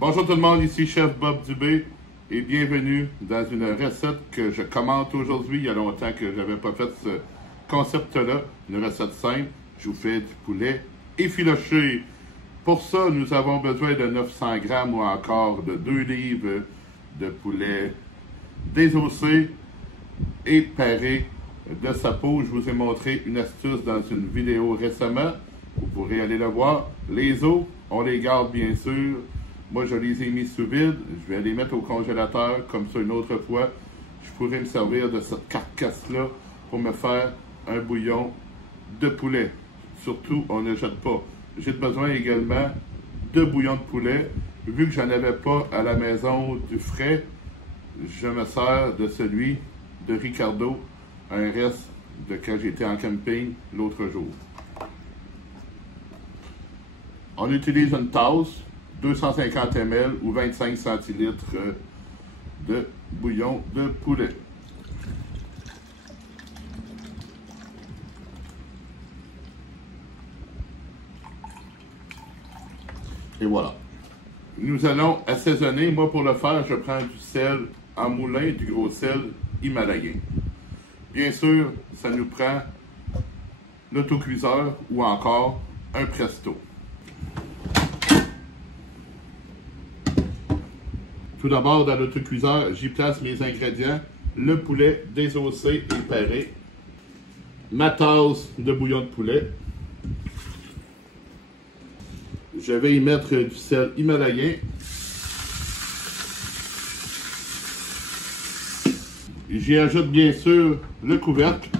Bonjour tout le monde, ici Chef Bob Dubé et bienvenue dans une recette que je commente aujourd'hui. Il y a longtemps que je n'avais pas fait ce concept-là, une recette simple. Je vous fais du poulet effiloché. Pour ça, nous avons besoin de 900 grammes ou encore de 2 livres de poulet désossé et paré de sa peau. Je vous ai montré une astuce dans une vidéo récemment. Vous pourrez aller le voir. Les os, on les garde bien sûr. Moi, je les ai mis sous vide. Je vais les mettre au congélateur. Comme ça, une autre fois, je pourrais me servir de cette carcasse-là pour me faire un bouillon de poulet. Surtout, on ne jette pas. J'ai besoin également de bouillon de poulet. Vu que je n'en avais pas à la maison du frais, je me sers de celui de Ricardo, un reste de quand j'étais en camping l'autre jour. On utilise une tasse, 250 ml ou 25 centilitres de bouillon de poulet. Et voilà. Nous allons assaisonner. Moi, pour le faire, je prends du sel en moulin, du gros sel himalayen. Bien sûr, ça nous prend l'autocuiseur ou encore un presto. Tout d'abord, dans l'autocuiseur, j'y place mes ingrédients. Le poulet désossé et paré. Ma tasse de bouillon de poulet. Je vais y mettre du sel himalayen. J'y ajoute bien sûr le couvercle.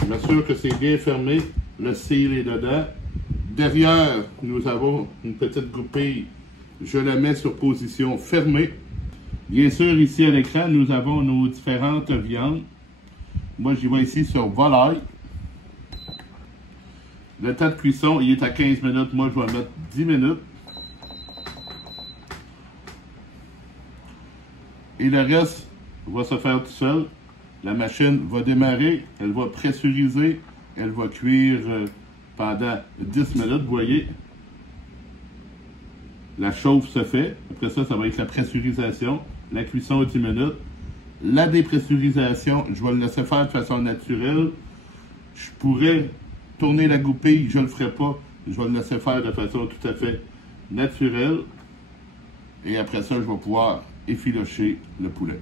Je m'assure que c'est bien fermé. Le cil est dedans. Derrière, nous avons une petite goupille. Je la mets sur position fermée. Bien sûr, ici à l'écran, nous avons nos différentes viandes. Moi, j'y vais ici sur volaille. Le temps de cuisson, il est à 15 minutes. Moi, je vais mettre 10 minutes. Et le reste va se faire tout seul. La machine va démarrer. Elle va pressuriser. Elle va cuire pendant 10 minutes, vous voyez. La chauffe se fait. Après ça, ça va être la pressurisation. La cuisson 10 minutes. La dépressurisation, je vais le laisser faire de façon naturelle. Je pourrais tourner la goupille, je ne le ferai pas. Je vais le laisser faire de façon tout à fait naturelle. Et après ça, je vais pouvoir effilocher le poulet.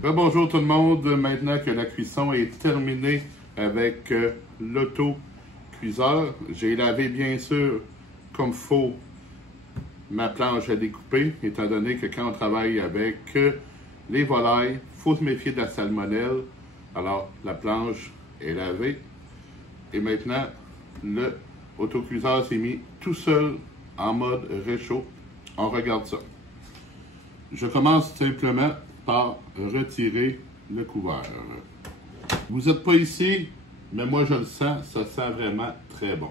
Bonjour tout le monde. Maintenant que la cuisson est terminée avec l'auto-cuiseur, j'ai lavé bien sûr comme il faut ma planche à découper, étant donné que quand on travaille avec les volailles, il faut se méfier de la salmonelle. Alors, la planche est lavée. Et maintenant, le autocuiseur s'est mis tout seul en mode réchaud. On regarde ça. Je commence simplement par retirer le couvert. Vous n'êtes pas ici, mais moi je le sens, ça sent vraiment très bon.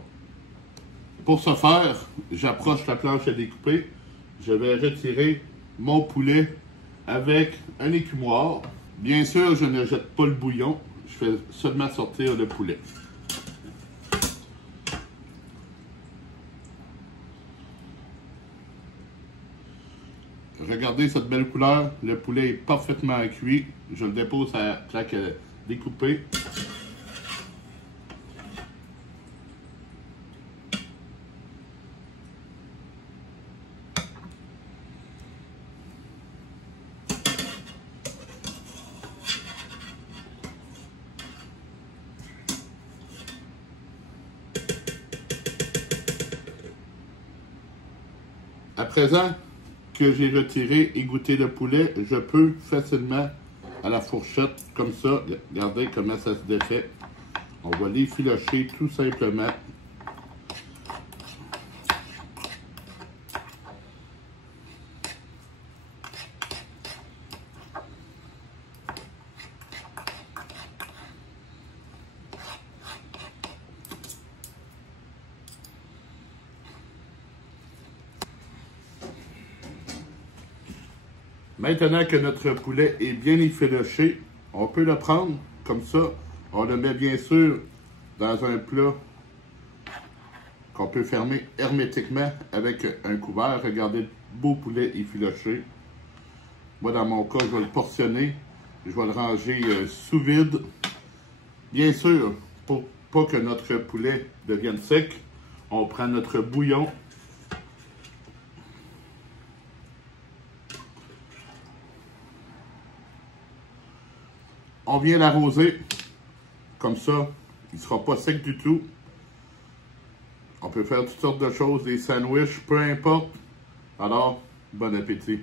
Pour ce faire, j'approche la planche à découper. Je vais retirer mon poulet avec un écumoire. Bien sûr, je ne jette pas le bouillon. Je fais seulement sortir le poulet. Regardez cette belle couleur. Le poulet est parfaitement cuit. Je le dépose à la plaque à découper. À présent que j'ai retiré et goûté le poulet, je peux facilement à la fourchette, comme ça, regardez comment ça se défait. On va l'effilocher tout simplement. Maintenant que notre poulet est bien effiloché, on peut le prendre comme ça. On le met bien sûr dans un plat qu'on peut fermer hermétiquement avec un couvert. Regardez, le beau poulet effiloché. Moi, dans mon cas, je vais le portionner. Je vais le ranger sous vide. Bien sûr, pour pas que notre poulet devienne sec, on prend notre bouillon. On vient l'arroser. Comme ça, il ne sera pas sec du tout. On peut faire toutes sortes de choses, des sandwichs, peu importe. Alors, bon appétit.